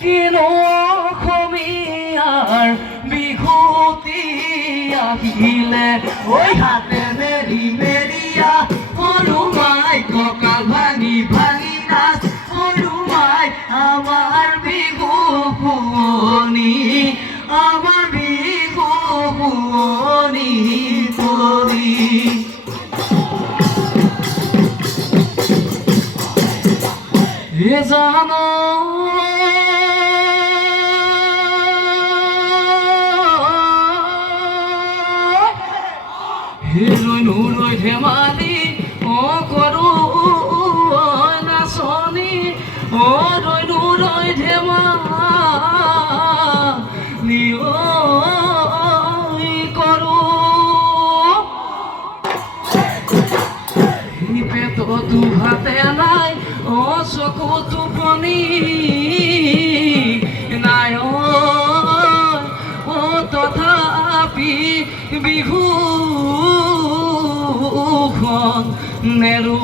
কিনো অসমীয়াৰ বিহুতি আহিলে ঐ হাতে মেৰি মেৰিয়া সৰু মাই কঁকাল ভাঙি ভাঙি নাচ সৰু মাই আমাৰ বিহু শুৱনি আমাৰ বিহু শুৱনি কৰি জানো ৰৈ ধেমালি কৰো নাচনি ৰৈ ধেমালি কৰো পেট দুভাতে নাই চকু টোপনি নাই তথাপি বিহুখন নেৰো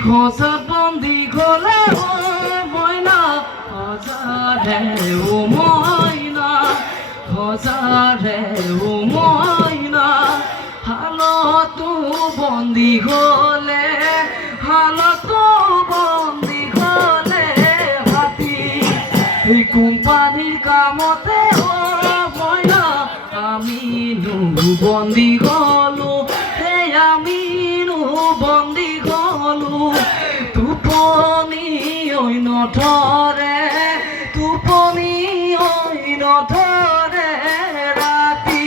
সজাত বন্দী গলে মইনা সজাৰে মইনা সজাৰে মইনা হালতো বন্দী গলে হাতী কোম্পানীৰ কামতে মইনা আমিনো বন্দী গলো আমিনো বন্দী গলো টোপনি নধৰে ৰাতি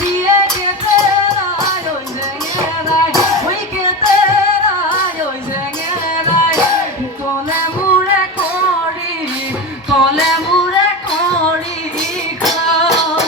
দিয়ে কেতেৰাই ওই জেঙেৰাই ওই কেতেৰাই ওই জেঙেৰাই কলে মুড়ে কৰি খাও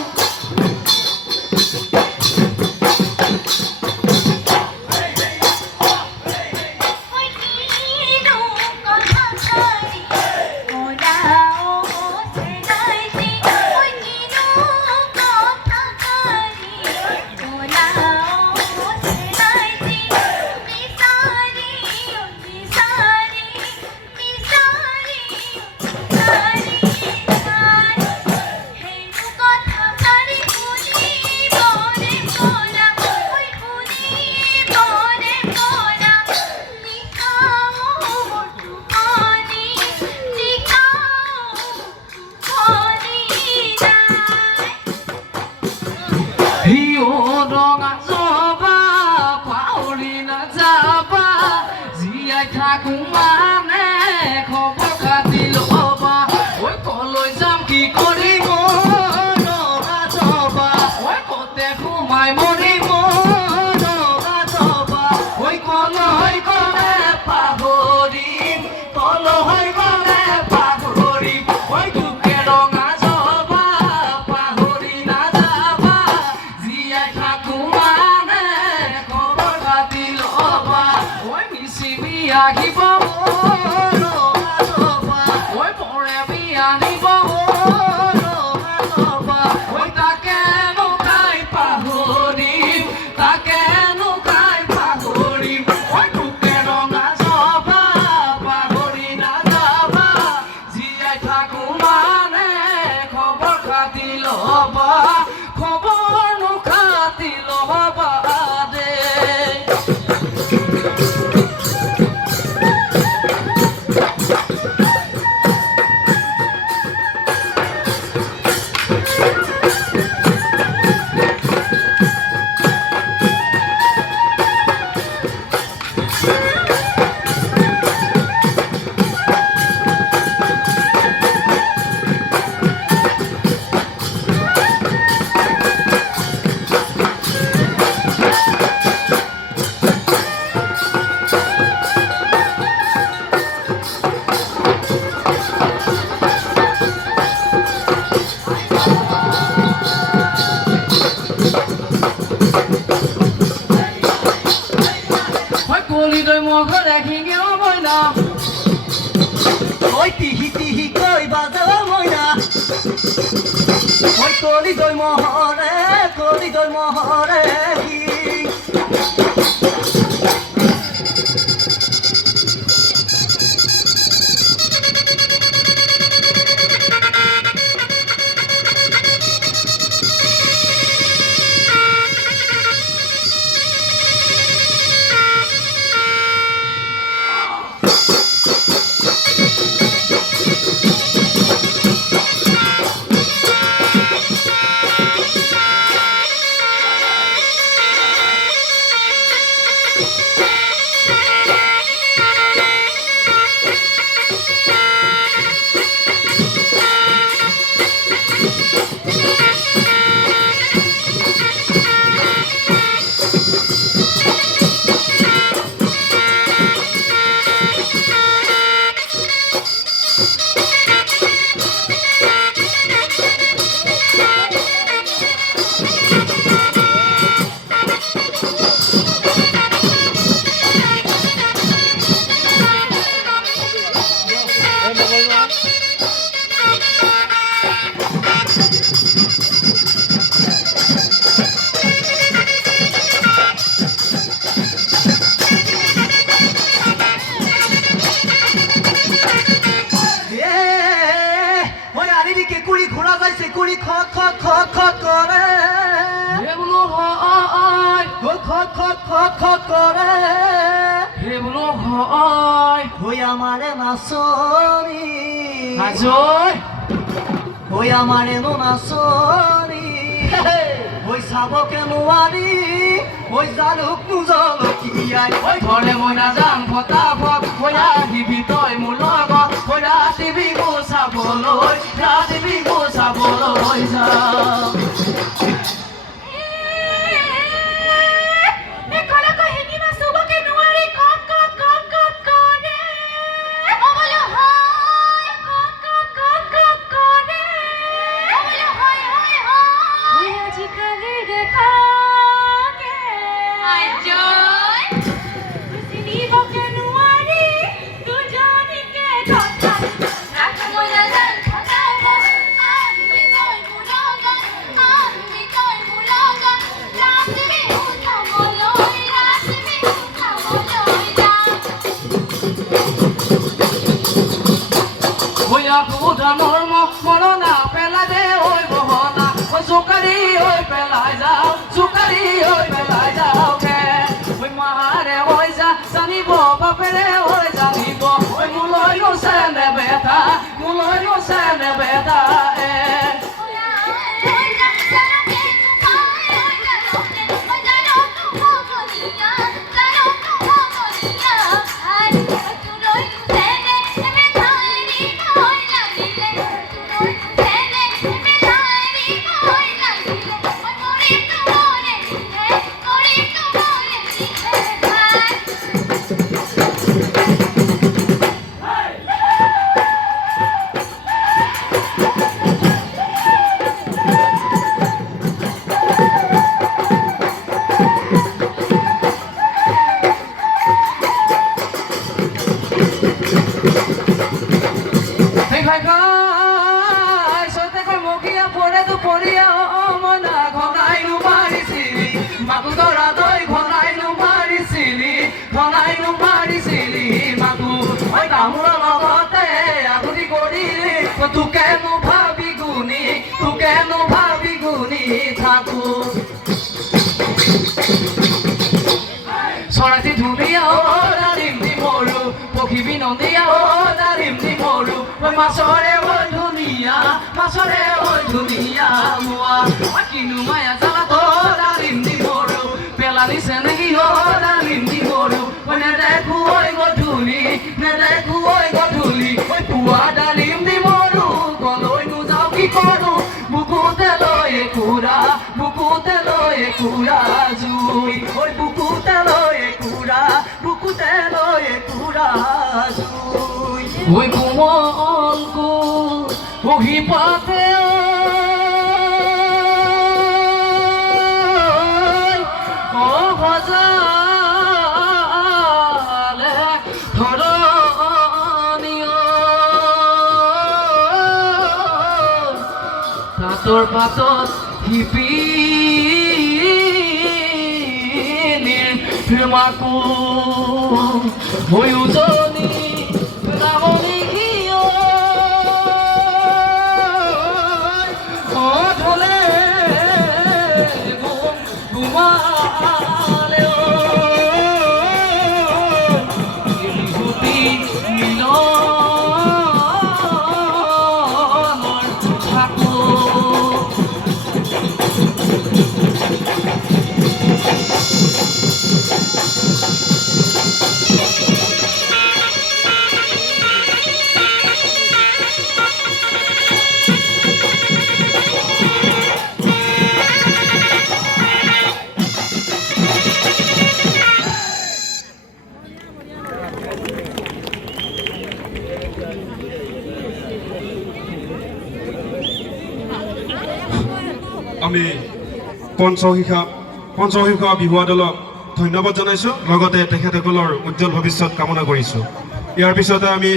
হিও ৰঙা জবা পাহৰি নাযাবা জীয়াই থাকো মানে খবৰ খাতি ল'বা ঐ কলৈ যাম কি কৰিম ৰঙা জবা ঐ কতে সোমাই মৰিম ৰঙা জবা ঐ কলৈ গ'লে পাহৰিম কলৈ গ'লে পাহৰিম ঐ তোকে ৰঙা জবা পাহৰি নাযাবা জীয়াই থাকো মানে খবৰ খাতি ল'বা ঐ মিচিমি আহিব ৰঙা জবা ঐ পৰে বিয়ানিব ৰঙা জবা ঐ তাকেনো কাই পাহৰিম তাকেনো কাই পাহৰিম ঐ তোকে ৰঙা জবা পাহৰি নাযাবা জীয়াই থাকো মানে খবৰ খাতি ল'বা খবৰ খাতি ল'বা দেই কলি তই মোৰ ঘৰে শিঙে মইনা ঐ টিহি টিহি কৈ বাজাবা মইনা ঐ কলি দৈ মহৰে কি কুড়ি খট খট খট খট করে এগুলো হয় খট খট খট খট করে এগুলো হয় হই আমারে নাচনি আজয় হই আমারে নো নাচনি হই চাবকে নোৱাৰি হই জালুক নুজলকীয়াই ওই ঘৰে মইনা যাম ফটাফট ওই আহিবি তই মোৰ লগত ওই ৰাতি বিহু চাবলৈ যাম ঐ পেলাই যাওঁ জোকাৰি ঐ পেলাই যাওঁ কে ঐ মাৰে ঐ যা জানিব বাপেৰে ঐ জানিব ঐ মোলৈ গৈছে নেবেটা মোলৈ গৈছে নেবেটা তোকে ভাবি গুণি থাকো চৰাইটি ধুনীয়া ডালিম দি মৰু পক্ষী বিনন্দীয়া ডালিম দি মৰু মাছৰে ধুনীয়া মোৱা কিনো মায়া জ্বালাত ডালিম দি মৰু পেলানি চেনেহী ডালিম দি মৰু নেদেখো ঐ গধূলি পুৱা ডালিম দি মৰু গলৈনো যাওঁ কি কৰোঁ বুকুতে লৈ একুৰা জুই ঐ বুকুতে লৈ একুৰা জুই ঐ কোমলকো বহি পাতে সজালে ধৰণীয় তাঁতৰ পাতত শিপিনীৰ মাকো হৈ উজনি ৰামনী ধলে ঘুমালে ইহুতি মিলনৰ থাকো আমি পঞ্চশিখা বিহুৱা দলক ধন্যবাদ জনাইছোঁ লগতে তেখেতসকলৰ উজ্জ্বল ভৱিষ্যত কামনা কৰিছোঁ ইয়াৰ পিছতে আমি